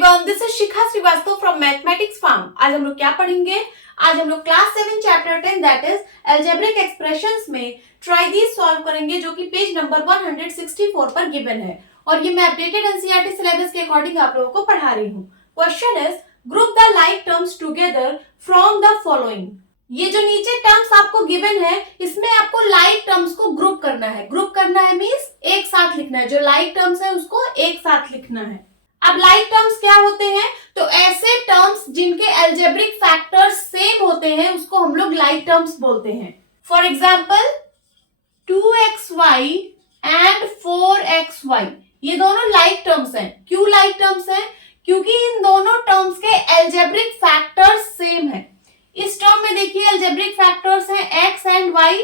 Everyone, this is Shikha Srivastava from mathematics farm. आज हम लोग क्या पढ़ेंगे? आज हम लोग class 7 chapter 10 that is algebraic expressions में ट्राई दिस सॉल्व करेंगे, जो कि पेज नंबर 164 पर गिवन है और ये मैं अपडेटेड एनसीईआरटी सिलेबस के अकॉर्डिंग आप लोगों को पढ़ा रही हूँ। Question is group the like terms together from the following. ये जो नीचे टर्म्स आपको गिवन है, इसमें आपको लाइक टर्म्स को ग्रुप करना है। ग्रुप करना है मींस एक साथ लिखना है। जो लाइक टर्म्स है उसको एक साथ लिखना है। अब लाइक टर्म्स क्या होते हैं? तो ऐसे टर्म्स जिनके अलजेब्रिक फैक्टर्स सेम होते हैं उसको हम लोग लाइक टर्म्स बोलते हैं। For example 2xy and 4xy, ये दोनों लाइक टर्म्स हैं। क्यों लाइक टर्म्स हैं? क्योंकि इन दोनों टर्म्स के अलजेब्रिक फैक्टर्स सेम है। इस टर्म में देखिए अलजेब्रिक फैक्टर्स हैं x एंड y,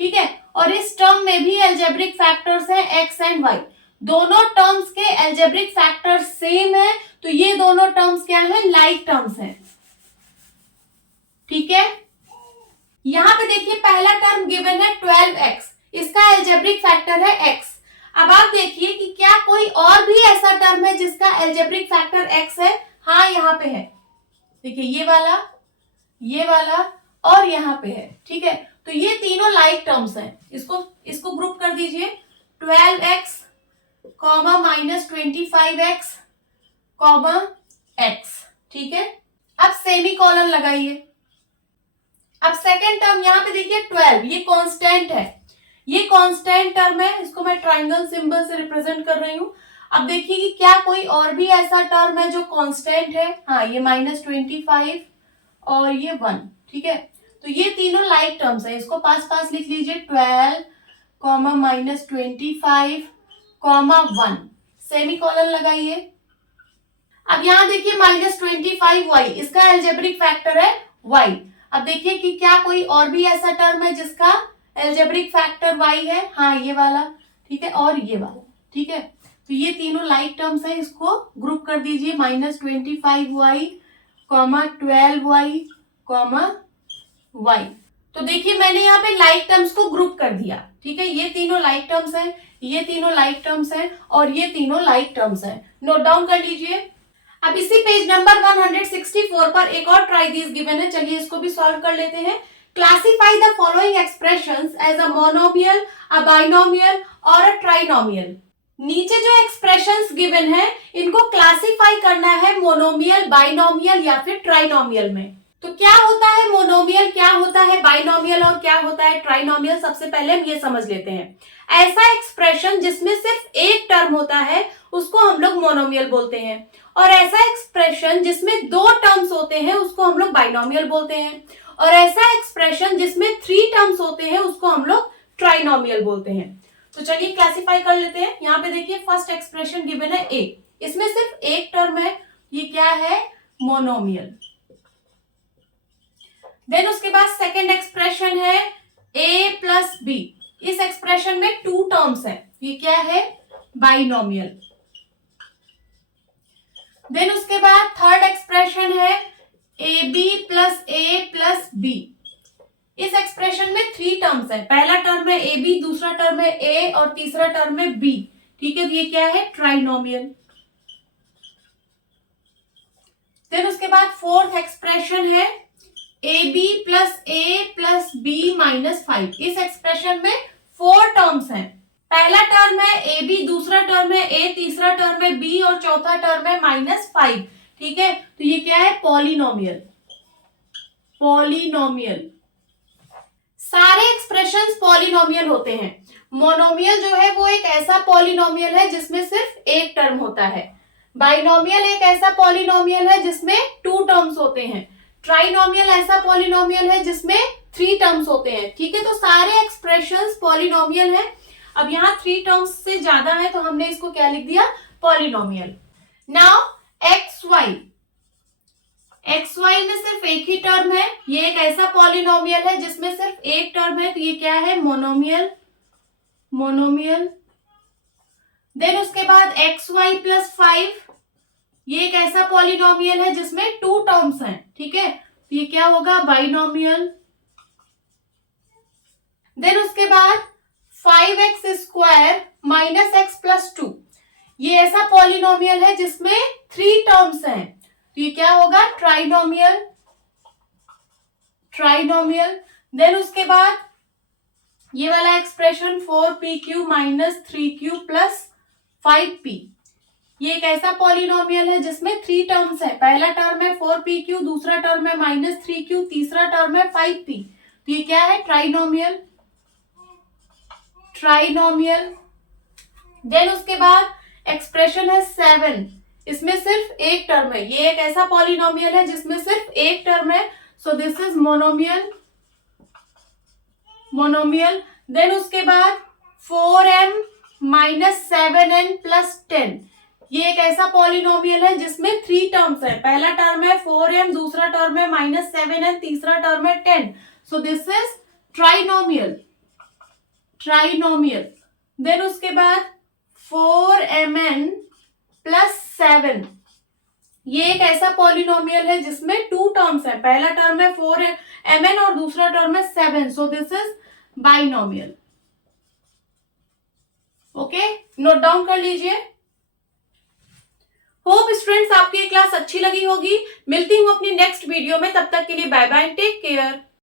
ठीक है, और इस टर्म में भी अलजेब्रिक फैक्टर्स हैं x एंड y। दोनों टर्म्स के अलजेब्रिक फैक्टर्स सेम है, तो ये दोनों टर्म्स क्या है? लाइक टर्म्स हैं। ठीक है, यहां पे देखिए पहला टर्म गिवन है 12x, इसका अलजेब्रिक फैक्टर है x। अब आप देखिए कि क्या कोई और भी ऐसा टर्म है जिसका अलजेब्रिक फैक्टर x है? हाँ, यहाँ पे है। देखिए ये वाला और यहाँ पे है। ठीक है, तो ये तीनों लाइक टर्म्स हैं। इसको ग्रुप कर दीजिए। 12x comma -25x comma x। ठीक है, अब सेमीकोलन लगाइए। अब सेकेंड टर्म यहाँ पे देखिए 12, ये कांस्टेंट है। ये कांस्टेंट टर्म है, इसको मैं ट्रायंगल सिंबल से रिप्रेजेंट कर रही हूँ। अब देखिए कि क्या कोई और भी ऐसा टर्म है जो कांस्टेंट है? हाँ, ये -25 और ये 1। ठीक है, तो ये तीनों लाइक टर्म्स है। इसको पास लिख लीजिए। 12 कॉमा -25 कॉमा 1, सेमीकोलन लगाइए। अब यहां देखिए -25y, इसका अलजेब्रिक फैक्टर है y। अब देखिए कि क्या कोई और भी ऐसा टर्म है जिसका अलजेब्रिक फैक्टर y है? हाँ, ये वाला। ठीक है, और ये वाला। ठीक है, तो ये तीनों लाइक टर्म्स है। इसको ग्रुप कर दीजिए। -25y comma 12y comma y। तो देखिए मैंने यहाँ पे लाइक टर्म्स को ग्रुप कर दिया। ठीक है, ये तीनों लाइक टर्म्स हैं, ये तीनों लाइक टर्म्स हैं और ये तीनों लाइक टर्म्स हैं। नोट डाउन कर लीजिए। अब इसी पेज नंबर 164 पर एक और ट्राई दिस गिवन है। चलिए इसको भी सॉल्व कर लेते हैं। Classify the following expressions as a monomial, a binomial और अ ट्राइनोमियल। नीचे जो एक्सप्रेशंस गिवन है इनको क्लासिफाई करना है मोनोमियल, बाइनोमियल या फिर ट्राइनोमियल में। तो क्या होता है मोनोमियल, क्या होता है बाइनोमियल और क्या होता है ट्राइनोमियल? सबसे पहले हम ये समझ लेते हैं। ऐसा एक्सप्रेशन जिसमें सिर्फ एक टर्म होता है उसको हम लोग मोनोमियल बोलते हैं, और ऐसा एक्सप्रेशन जिसमें दो टर्म्स होते हैं उसको हम लोग बाइनोमियल बोलते हैं, और ऐसा एक्सप्रेशन जिसमें 3 टर्म्स होते हैं उसको हम लोग ट्राइनोमियल बोलते हैं। तो चलिए क्लासिफाई कर लेते हैं। यहाँ पे देखिए फर्स्ट एक्सप्रेशन गिवन है a, इसमें सिर्फ एक टर्म है, ये क्या है? मोनोमियल। देन उसके बाद सेकेंड एक्सप्रेशन है a प्लस b, इस एक्सप्रेशन में 2 टर्म्स है, ये क्या है? बाइनोमियल। देन उसके बाद थर्ड एक्सप्रेशन है ab plus a plus b, इस एक्सप्रेशन में 3 टर्म्स है। पहला टर्म है ab, दूसरा टर्म है a और तीसरा टर्म है b। ठीक है, तो ये क्या है? ट्राइनोमियल। देन उसके बाद फोर्थ एक्सप्रेशन है ab plus a plus b minus 5, इस एक्सप्रेशन में 4 टर्म्स हैं। पहला टर्म है ab, दूसरा टर्म है a, तीसरा टर्म है b और चौथा टर्म है -5। ठीक है, तो ये क्या है? पॉलिनोमियल। पॉलिनोमियल, सारे एक्सप्रेशंस पॉलिनोमियल होते हैं। मोनोमियल जो है वो एक ऐसा पॉलिनोमियल है जिसमें सिर्फ एक टर्म होता है। बाइनोमियल एक ऐसा पॉलिनोमियल है जिसमें 2 टर्म्स होते हैं। ट्राइनोमियल ऐसा पॉलिनोमियल है जिसमें 3 टर्म्स होते हैं। ठीक है, तो सारे एक्सप्रेशंस पॉलिनोमियल है। अब यहाँ 3 टर्म्स से ज्यादा है तो हमने इसको क्या लिख दिया? पॉलिनोमियल। नाउ xy में सिर्फ एक ही टर्म है, ये एक ऐसा पॉलिनोमियल है जिसमें सिर्फ एक टर्म है, तो ये क्या है? मोनोमियल। देन उसके बाद xy प्लस 5, ये एक ऐसा पॉलिनोमियल है जिसमें 2 टर्म्स हैं। ठीक है, तो ये क्या होगा? बाइनोमियल। देन उसके बाद 5x square minus x plus 2, ये ऐसा पॉलिनोमियल है जिसमें 3 टर्म्स हैं, तो ये क्या होगा, ट्राइनोमियल। ट्राइनोमियल। देन उसके बाद ये वाला expression 4pq minus 3q plus 5p, ये एक ऐसा पॉलिनोमियल है जिसमें 3 टर्म्स है। पहला टर्म है 4pq, दूसरा टर्म है माइनस 3q, तीसरा टर्म है 5p, तो ये क्या है, ट्राइनोमियल। ट्राइनोमियल। देन उसके बाद एक्सप्रेशन है 7, इसमें सिर्फ एक टर्म है, ये एक ऐसा पॉलिनोमियल है जिसमें सिर्फ एक टर्म है, so this is monomial. Monomial. Then उसके बाद 4m माइनस 7n प्लस 10, ये एक ऐसा पॉलिनोमियल है जिसमें 3 टर्म्स है। पहला टर्म है 4m, दूसरा टर्म है माइनस 7n, तीसरा टर्म है 10, so this is trinomial. Trinomial. Then उसके बाद 4mn प्लस 7, ये एक ऐसा पॉलिनोमियल है जिसमें 2 टर्म्स है। पहला टर्म है 4mn और दूसरा टर्म है 7, सो this is binomial. Okay, note down कर लीजिए। होप स्टूडेंट्स आपकी क्लास अच्छी लगी होगी। मिलती हूँ अपनी नेक्स्ट वीडियो में, तब तक के लिए बाय बाय, टेक केयर।